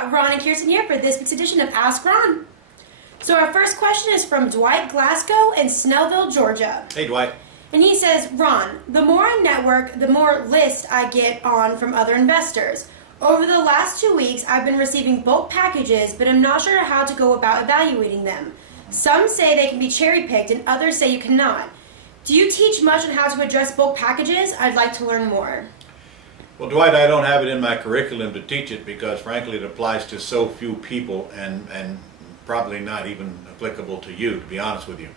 got Ron and Kirsten here for this week's edition of Ask Ron. So our first question is from Dwight Glasgow in Snellville, Georgia. Hey, Dwight. And he says, Ron, the more I network, the more lists I get on from other investors. Over the last 2 weeks, I've been receiving bulk packages, but I'm not sure how to go about evaluating them. Some say they can be cherry-picked, and others say you cannot. Do you teach much on how to address bulk packages? I'd like to learn more. Well, Dwight, I don't have it in my curriculum to teach it because, frankly, it applies to so few people and probably not even applicable to you, to be honest with you.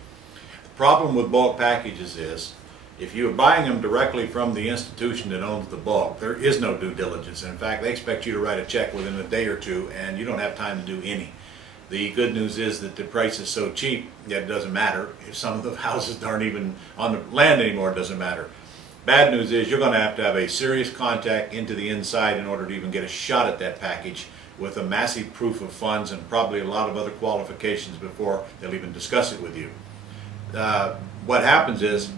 The problem with bulk packages is if you're buying them directly from the institution that owns the bulk, there is no due diligence. In fact, they expect you to write a check within a day or two, and you don't have time to do any. The good news is that the price is so cheap that it doesn't matter. If some of the houses aren't even on the land anymore, it doesn't matter. Bad news is you're going to have a serious contact into the inside in order to even get a shot at that package with a massive proof of funds and probably a lot of other qualifications before they'll even discuss it with you. What happens is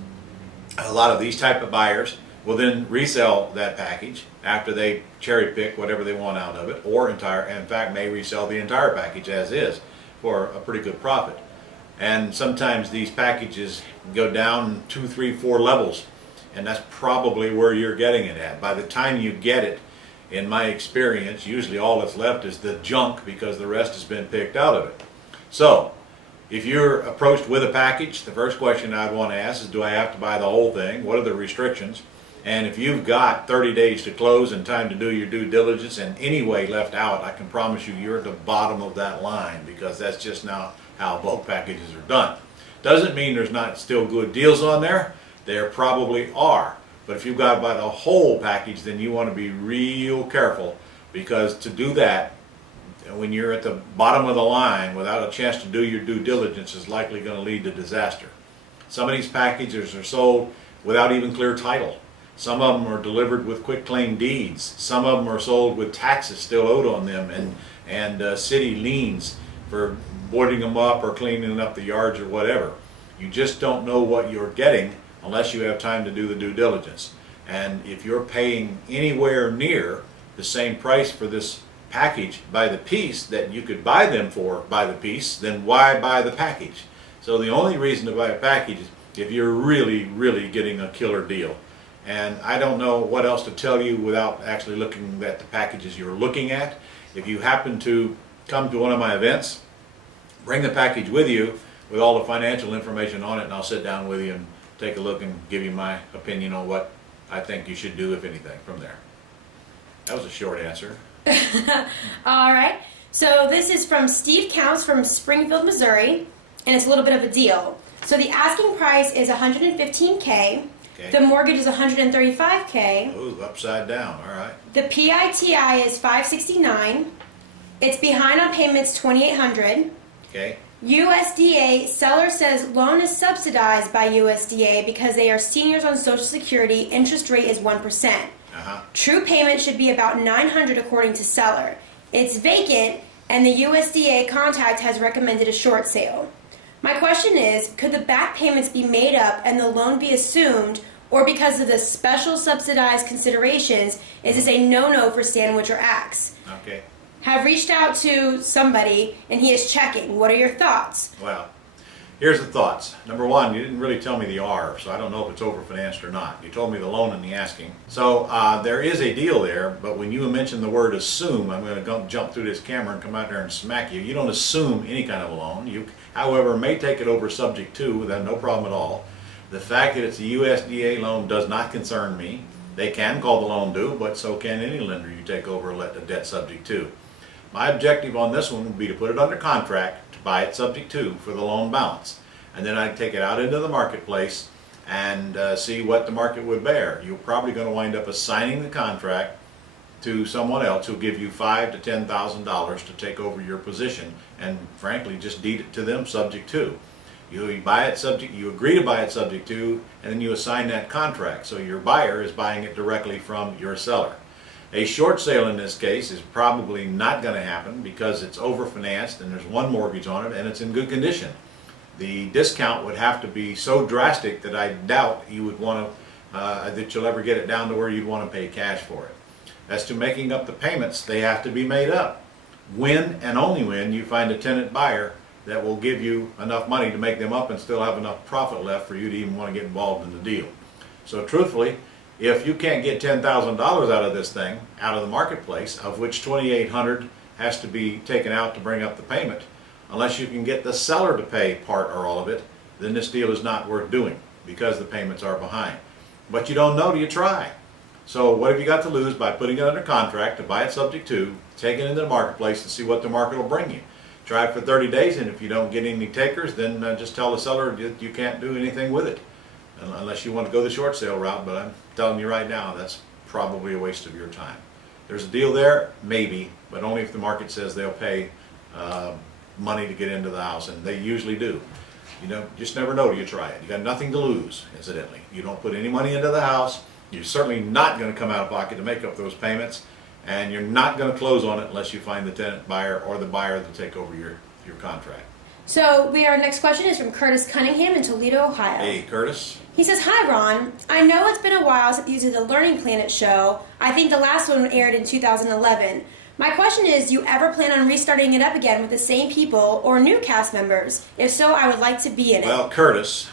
a lot of these type of buyers will then resell that package after they cherry pick whatever they want out of it, or in fact may resell the entire package as is for a pretty good profit. And sometimes these packages go down 2, 3, 4 levels, and that's probably where you're getting it at. By the time you get it, in my experience, usually all that's left is the junk because the rest has been picked out of it. So if you're approached with a package, the first question I'd want to ask is, do I have to buy the whole thing? What are the restrictions? And if you've got 30 days to close and time to do your due diligence and any way left out, I can promise you you're at the bottom of that line, because that's just now how bulk packages are done. Doesn't mean there's not still good deals on there. There probably are. But if you've got to buy the whole package, then you want to be real careful, because to do that, when you're at the bottom of the line without a chance to do your due diligence, is likely going to lead to disaster. Some of these packages are sold without even clear title. Some of them are delivered with quitclaim deeds. Some of them are sold with taxes still owed on them and city liens for boarding them up or cleaning up the yards or whatever. You just don't know what you're getting unless you have time to do the due diligence. And if you're paying anywhere near the same price for this package by the piece that you could buy them for by the piece, then why buy the package? So the only reason to buy a package is if you're really, really getting a killer deal. And I don't know what else to tell you without actually looking at the packages you're looking at. If you happen to come to one of my events, bring the package with you with all the financial information on it, and I'll sit down with you and take a look and give you my opinion on what I think you should do, if anything, from there. That was a short answer. All right. So this is from Steve Counts from Springfield, Missouri, and it's a little bit of a deal. So the asking price is $115K. Okay. The mortgage is $135K. Ooh, upside down. All right. The PITI is $569. It's behind on payments $2,800. Okay. USDA seller says loan is subsidized by USDA because they are seniors on Social Security. Interest rate is 1%. True payment should be about $900 according to seller. It's vacant, and the USDA contact has recommended a short sale. My question is, could the back payments be made up and the loan be assumed, or because of the special subsidized considerations, is this a no-no for Sandwich or Axe? Okay. Have reached out to somebody, and he is checking. What are your thoughts? Well, here's the thoughts. Number one, you didn't really tell me the R, so I don't know if it's overfinanced or not. You told me the loan and the asking. So there is a deal there, but when you mention the word assume, I'm going to jump through this camera and come out there and smack you. You don't assume any kind of a loan. You, however, may take it over subject to, then no problem at all. The fact that it's a USDA loan does not concern me. They can call the loan due, but so can any lender you take over and let the debt subject to. My objective on this one would be to put it under contract to buy it subject to for the loan balance. And then I'd take it out into the marketplace and see what the market would bear. You're probably going to wind up assigning the contract to someone else who'll give you $5,000 to $10,000 to take over your position, and frankly just deed it to them subject to. You buy it subject, you agree to buy it subject to, and then you assign that contract. So your buyer is buying it directly from your seller. A short sale in this case is probably not going to happen because it's overfinanced and there's one mortgage on it and it's in good condition. The discount would have to be so drastic that I doubt you would want to, that you'll ever get it down to where you'd want to pay cash for it. As to making up the payments, they have to be made up. when and only when you find a tenant buyer that will give you enough money to make them up and still have enough profit left for you to even want to get involved in the deal. So truthfully, if you can't get $10,000 out of this thing, out of the marketplace, of which $2,800 has to be taken out to bring up the payment, unless you can get the seller to pay part or all of it, then this deal is not worth doing because the payments are behind. But you don't know till you try. So what have you got to lose by putting it under contract to buy it subject to, take it into the marketplace and see what the market will bring you? Try it for 30 days, and if you don't get any takers, then just tell the seller that you can't do anything with it, unless you want to go the short sale route. But I'm telling you right now, that's probably a waste of your time. There's a deal there, maybe, but only if the market says they'll pay money to get into the house, and they usually do. You know, just never know till you try it. You got nothing to lose, incidentally. You don't put any money into the house. You're certainly not going to come out of pocket to make up those payments, and you're not going to close on it unless you find the tenant buyer or the buyer to take over your contract. So our next question is from Curtis Cunningham in Toledo, Ohio. Hey, Curtis. He says, "Hi, Ron. I know it's been a while since you did the Learning Planet show. I think the last one aired in 2011. My question is, do you ever plan on restarting it up again with the same people or new cast members? If so, I would like to be in it." Well, Curtis,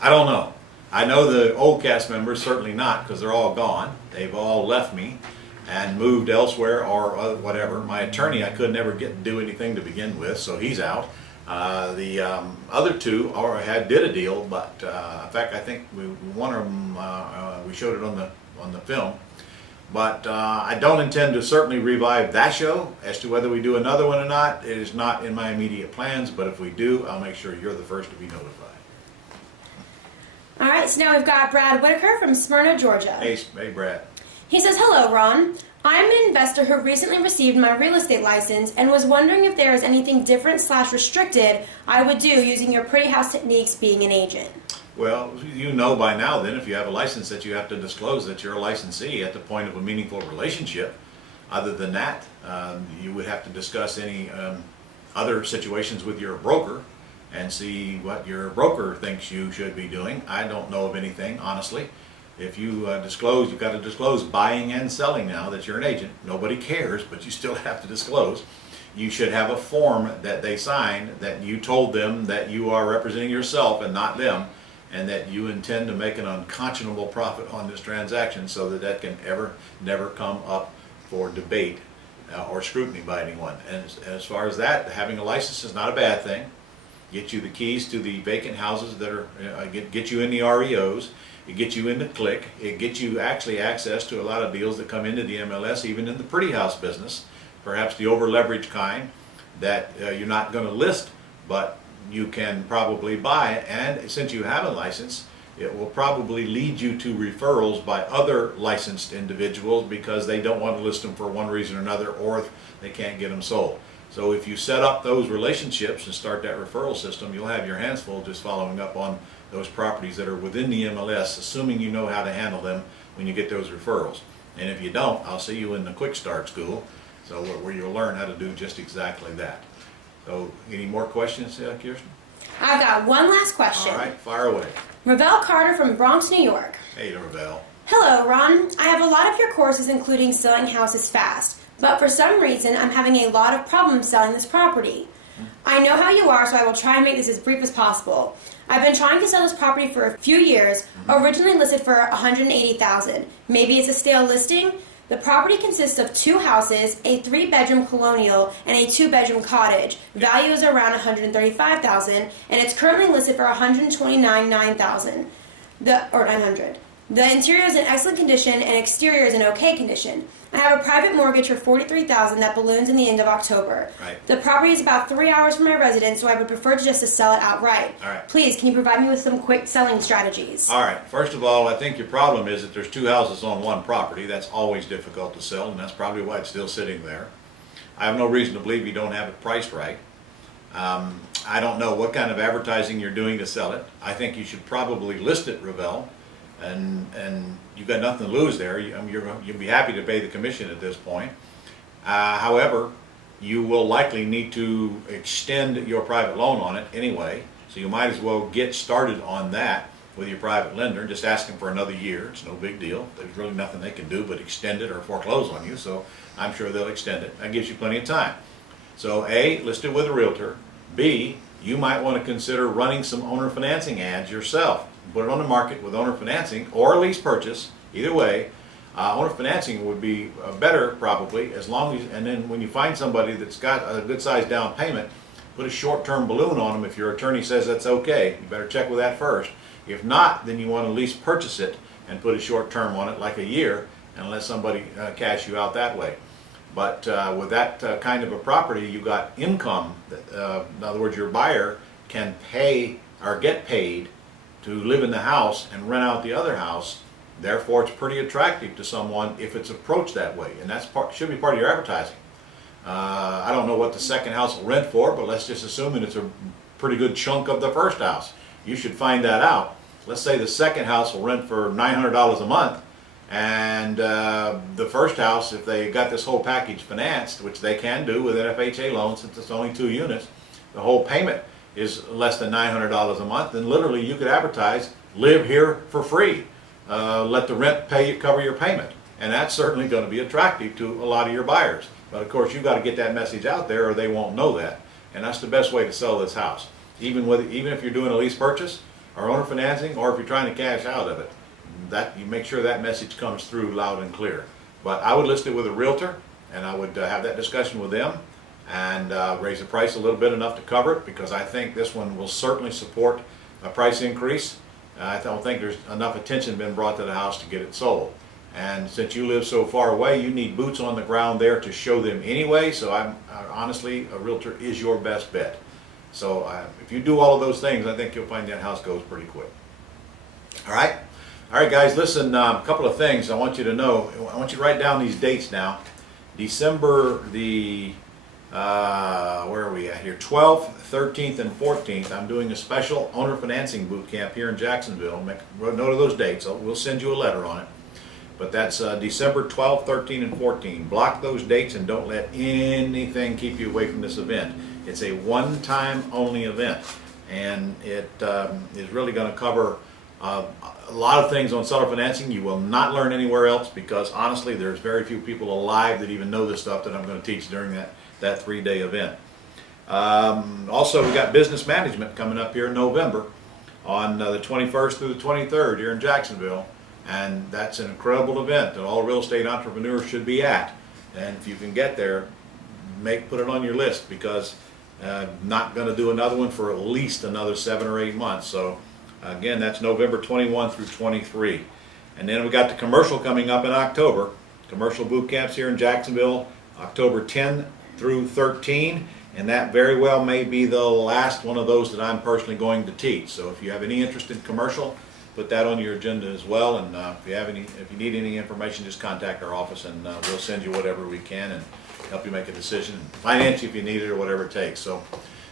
I don't know. I know the old cast members, certainly not, because they're all gone. They've all left me and moved elsewhere or whatever. My attorney I could never get to do anything to begin with, so he's out. The other two did a deal, but in fact I think one of them we showed it on the film. But I don't intend to certainly revive that show. As to whether we do another one or not, it is not in my immediate plans. But if we do, I'll make sure you're the first to be notified. All right, so now we've got Brad Whitaker from Smyrna, Georgia. Hey, Brad. He says, "Hello, Ron. I'm an investor who recently received my real estate license and was wondering if there is anything different/restricted I would do using your Pretty House techniques being an agent." Well, you know by now then, if you have a license, that you have to disclose that you're a licensee at the point of a meaningful relationship. Other than that, you would have to discuss any other situations with your broker and see what your broker thinks you should be doing. I don't know of anything, honestly. If you disclose, you've got to disclose buying and selling now that you're an agent. Nobody cares, but you still have to disclose. You should have a form that they sign that you told them that you are representing yourself and not them, and that you intend to make an unconscionable profit on this transaction, so that that can never come up for debate or scrutiny by anyone. And as far as that, having a license is not a bad thing. Get you the keys to the vacant houses that are get you in the REOs. It gets you into Click. It gets you actually access to a lot of deals that come into the MLS, even in the pretty house business, perhaps the over leveraged kind that you're not going to list, but you can probably buy. And since you have a license, it will probably lead you to referrals by other licensed individuals because they don't want to list them for one reason or another, or they can't get them sold. So if you set up those relationships and start that referral system, you'll have your hands full just following up on those properties that are within the MLS, assuming you know how to handle them when you get those referrals. And if you don't, I'll see you in the Quick Start School, so where you'll learn how to do just exactly that. So any more questions, Kirsten? I've got one last question. All right, fire away. Ravel Carter from Bronx, New York. Hey, Ravel. "Hello, Ron. I have a lot of your courses, including selling houses fast, but for some reason I'm having a lot of problems selling this property. I know how you are, so I will try and make this as brief as possible. I've been trying to sell this property for a few years, originally listed for $180,000. Maybe it's a stale listing. The property consists of 2 houses, a 3-bedroom colonial, and a 2-bedroom cottage. Value is around $135,000, and it's currently listed for $129,900. The interior is in excellent condition, and exterior is in okay condition. I have a private mortgage for $43,000 that balloons in the end of October. Right. The property is about 3 hours from my residence, so I would prefer just to sell it outright. All right. Please, can you provide me with some quick selling strategies?" All right. First of all, I think your problem is that there's 2 houses on one property. That's always difficult to sell, and that's probably why it's still sitting there. I have no reason to believe you don't have it priced right. I don't know what kind of advertising you're doing to sell it. I think you should probably list it, Ravel, and you've got nothing to lose there. You'll be happy to pay the commission at this point. However, you will likely need to extend your private loan on it anyway, so you might as well get started on that with your private lender, just ask them for another year. It's no big deal. There's really nothing they can do but extend it or foreclose on you, so I'm sure they'll extend it. That gives you plenty of time. So A, list it with a realtor. B, you might want to consider running some owner financing ads yourself. Put it on the market with owner financing or lease purchase. Either way, owner financing would be better probably, as long as, and then when you find somebody that's got a good sized down payment, put a short-term balloon on them. If your attorney says that's okay, you better check with that first. If not, then you want to lease purchase it and put a short term on it, like a year, and let somebody cash you out that way. But with that kind of a property, you got income. In other words, your buyer can pay or get paid to live in the house and rent out the other house. Therefore, it's pretty attractive to someone if it's approached that way, and that's should be part of your advertising. I don't know what the second house will rent for, but let's just assume that it's a pretty good chunk of the first house. You should find that out. Let's say the second house will rent for $900 a month, and the first house, if they got this whole package financed, which they can do with an FHA loan since it's only 2 units, the whole payment is less than $900 a month, then literally you could advertise, live here for free. Let the rent cover your payment. And that's certainly going to be attractive to a lot of your buyers. But of course, you've got to get that message out there or they won't know that. And that's the best way to sell this house. Even if you're doing a lease purchase or owner financing, or if you're trying to cash out of it, that you make sure that message comes through loud and clear. But I would list it with a realtor, and I would have that discussion with them and raise the price a little bit enough to cover it, because I think this one will certainly support a price increase. I don't think there's enough attention been brought to the house to get it sold. And since you live so far away, you need boots on the ground there to show them anyway. So honestly, a realtor is your best bet. So if you do all of those things, I think you'll find that house goes pretty quick. All right? All right, guys, listen, a couple of things I want you to know. I want you to write down these dates now. December the, where are we at here? 12th, 13th, and 14th. I'm doing a special owner financing boot camp here in Jacksonville. Make note of those dates. We'll send you a letter on it. But that's December 12th, 13th, and 14th. Block those dates and don't let anything keep you away from this event. It's a one-time only event, and it is really going to cover a lot of things on seller financing you will not learn anywhere else, because honestly there's very few people alive that even know this stuff that I'm going to teach during that 3-day event. Also, we got business management coming up here in November on the 21st through the 23rd here in Jacksonville. And that's an incredible event that all real estate entrepreneurs should be at. And if you can get there, put it on your list, because not going to do another one for at least another 7 or 8 months. So again, that's November 21 through 23. And then we got the commercial coming up in October. Commercial boot camps here in Jacksonville, October 10 through 13. And that very well may be the last one of those that I'm personally going to teach. So if you have any interest in commercial, put that on your agenda as well. And if you need any information, just contact our office, and we'll send you whatever we can and help you make a decision, finance you if you need it, or whatever it takes. So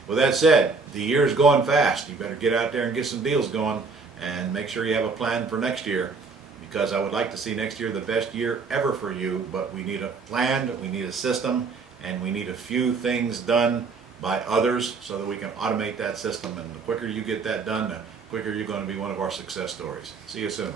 with that said, the year is going fast. You better get out there and get some deals going, and make sure you have a plan for next year, because I would like to see next year the best year ever for you. But we need a plan, we need a system, and we need a few things done by others so that we can automate that system. And the quicker you get that done, the quicker you're going to be one of our success stories. See you soon.